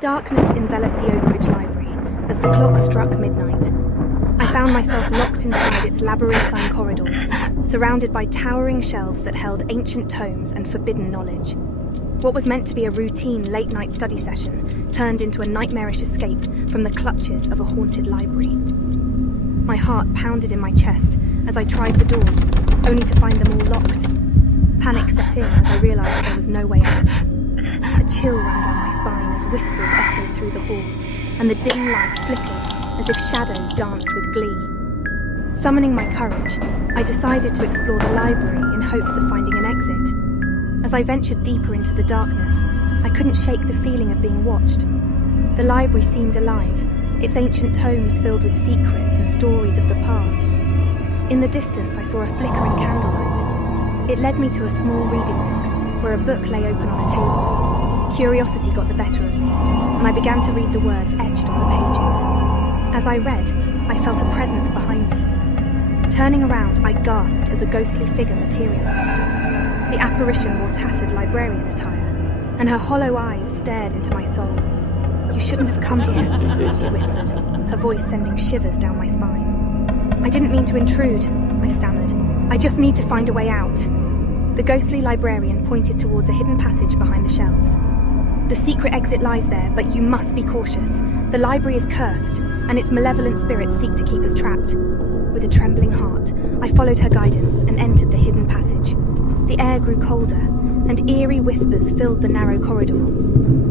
Darkness enveloped the Oak Ridge Library as the clock struck midnight. I found myself locked inside its labyrinthine corridors, surrounded by towering shelves that held ancient tomes and forbidden knowledge. What was meant to be a routine late-night study session turned into a nightmarish escape from the clutches of a haunted library. My heart pounded in my chest as I tried the doors, only to find them all locked. Panic set in as I realised there was no way out. A chill ran down my spine as whispers echoed through the halls, and the dim light flickered as if shadows danced with glee. Summoning my courage, I decided to explore the library in hopes of finding an exit. As I ventured deeper into the darkness, I couldn't shake the feeling of being watched. The library seemed alive, its ancient tomes filled with secrets and stories of the past. In the distance, I saw a flickering candlelight. It led me to a small reading nook, where a book lay open on a table. Curiosity got the better of me, and I began to read the words etched on the pages. As I read, I felt a presence behind me. Turning around, I gasped as a ghostly figure materialized. The apparition wore tattered librarian attire, and her hollow eyes stared into my soul. "You shouldn't have come here," she whispered, her voice sending shivers down my spine. "I didn't mean to intrude," I stammered. "I just need to find a way out." The ghostly librarian pointed towards a hidden passage behind the shelves. "The secret exit lies there, but you must be cautious. The library is cursed, and its malevolent spirits seek to keep us trapped." With a trembling heart, I followed her guidance and entered the hidden passage. The air grew colder, and eerie whispers filled the narrow corridor.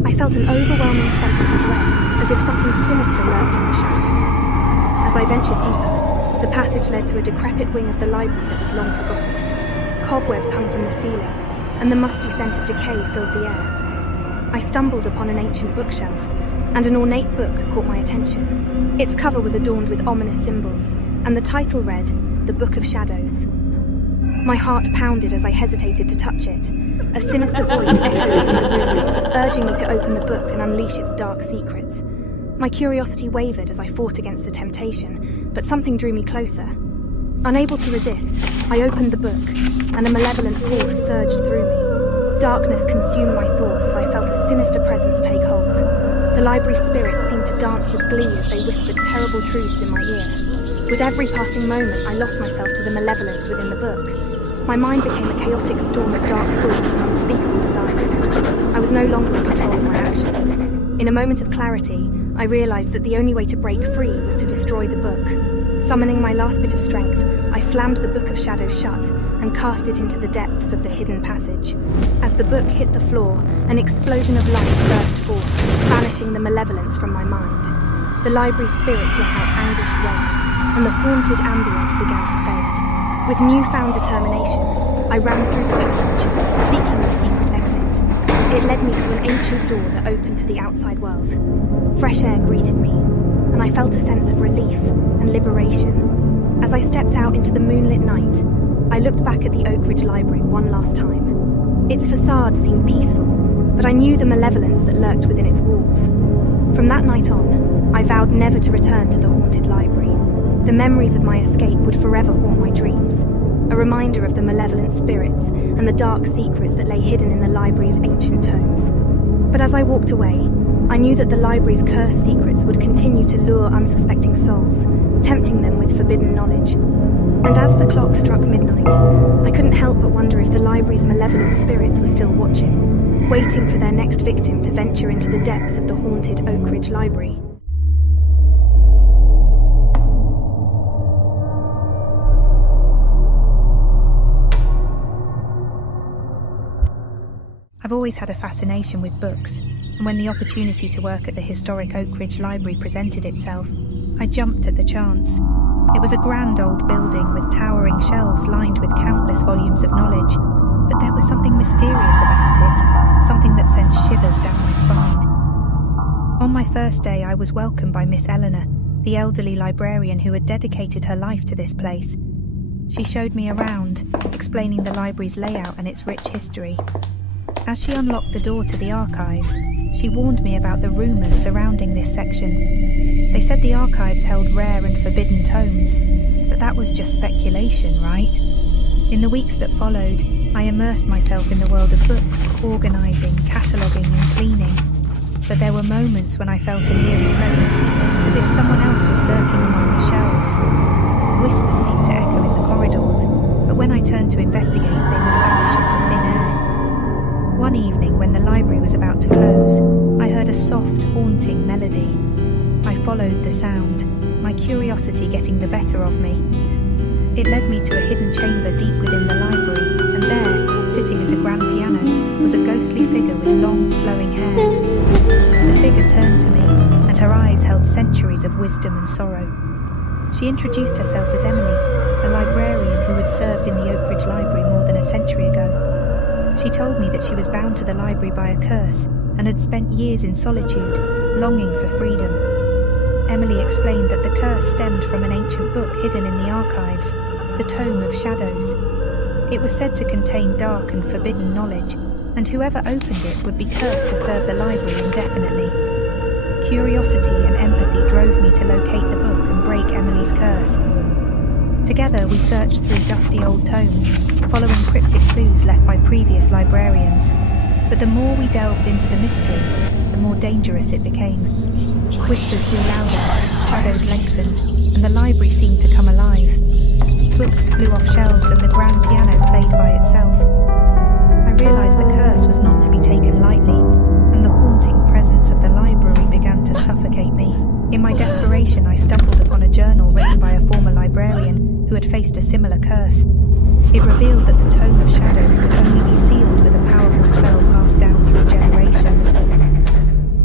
I felt an overwhelming sense of dread, as if something sinister lurked in the shadows. As I ventured deeper, the passage led to a decrepit wing of the library that was long forgotten. Cobwebs hung from the ceiling, and the musty scent of decay filled the air. I stumbled upon an ancient bookshelf, and an ornate book caught my attention. Its cover was adorned with ominous symbols, and the title read, "The Book of Shadows." My heart pounded as I hesitated to touch it. A sinister voice echoed from the room, urging me to open the book and unleash its dark secrets. My curiosity wavered as I fought against the temptation, but something drew me closer. Unable to resist, I opened the book, and a malevolent force surged through me. Darkness consumed my thoughts as I felt a sinister presence take hold. The library spirits seemed to dance with glee as they whispered terrible truths in my ear. With every passing moment, I lost myself to the malevolence within the book. My mind became a chaotic storm of dark thoughts and unspeakable desires. I was no longer in control of my actions. In a moment of clarity, I realized that the only way to break free was to destroy the book. Summoning my last bit of strength, I slammed the Book of Shadows shut and cast it into the depths of the hidden passage. As the book hit the floor, an explosion of light burst forth, banishing the malevolence from my mind. The library spirits let out anguished wails, and the haunted ambience began to fade. With newfound determination, I ran through the passage, seeking the secret exit. It led me to an ancient door that opened to the outside world. Fresh air greeted me, and I felt a sense of relief and liberation. As I stepped out into the moonlit night, I looked back at the Oak Ridge Library one last time. Its facade seemed peaceful, but I knew the malevolence that lurked within its walls. From that night on, I vowed never to return to the haunted library. The memories of my escape would forever haunt my dreams, a reminder of the malevolent spirits and the dark secrets that lay hidden in the library's ancient tomes. But as I walked away, I knew that the library's cursed secrets would continue to lure unsuspecting souls, tempting them with forbidden knowledge. And as the clock struck midnight, I couldn't help but wonder if the library's malevolent spirits were still watching, waiting for their next victim to venture into the depths of the haunted Oak Ridge Library. I've always had a fascination with books, and when the opportunity to work at the historic Oak Ridge Library presented itself, I jumped at the chance. It was a grand old building with towering shelves lined with countless volumes of knowledge, but there was something mysterious about it, something that sent shivers down my spine. On my first day, I was welcomed by Miss Eleanor, the elderly librarian who had dedicated her life to this place. She showed me around, explaining the library's layout and its rich history. As she unlocked the door to the archives, she warned me about the rumours surrounding this section. They said the archives held rare and forbidden tomes, but that was just speculation, right? In the weeks that followed, I immersed myself in the world of books, organising, cataloguing and cleaning. but there were moments when I felt an eerie presence, as if someone else was lurking among the shelves. Whispers seemed to echo in the corridors, but when I turned to investigate, they would vanish into thin air. One evening, when the library was about to close, I heard a soft, haunting melody. I followed the sound, my curiosity getting the better of me. It led me to a hidden chamber deep within the library, and there, sitting at a grand piano, was a ghostly figure with long, flowing hair. The figure turned to me, and her eyes held centuries of wisdom and sorrow. She introduced herself as Emily, a librarian who had served in the Oak Ridge Library more than a century ago. She told me that she was bound to the library by a curse and had spent years in solitude, longing for freedom. Emily explained that the curse stemmed from an ancient book hidden in the archives, the Tome of Shadows. It was said to contain dark and forbidden knowledge, and whoever opened it would be cursed to serve the library indefinitely. Curiosity and empathy drove me to locate the book and break Emily's curse. Together we searched through dusty old tomes, following cryptic clues left by previous librarians. But the more we delved into the mystery, the more dangerous it became. Whispers grew louder, shadows lengthened, and the library seemed to come alive. Books flew off shelves and the grand piano played by itself. I realized the curse was not to be taken lightly, and the haunting presence of the library began to suffocate me. In my desperation, I stumbled upon a journal written by a former librarian who had faced a similar curse. It revealed that the Tome of Shadows could only be sealed with a powerful spell passed down through generations.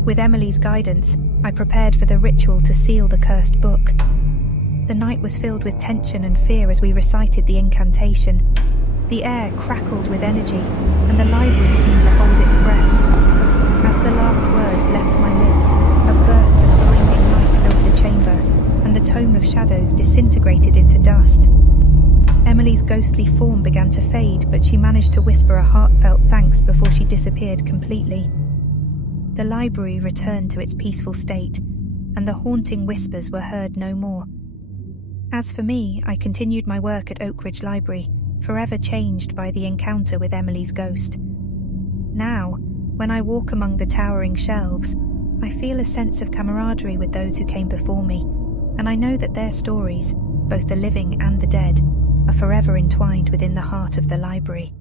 With Emily's guidance, I prepared for the ritual to seal the cursed book. The night was filled with tension and fear as we recited the incantation. The air crackled with energy, and the library seemed to hold its breath. As the last words left my lips, a burst of blinding light filled the chamber, and the Tome of Shadows disintegrated into dust. Emily's ghostly form began to fade, but she managed to whisper a heartfelt thanks before she disappeared completely. The library returned to its peaceful state, and the haunting whispers were heard no more. As for me, I continued my work at Oak Ridge Library, forever changed by the encounter with Emily's ghost. Now, when I walk among the towering shelves, I feel a sense of camaraderie with those who came before me, and I know that their stories, both the living and the dead, are forever entwined within the heart of the library.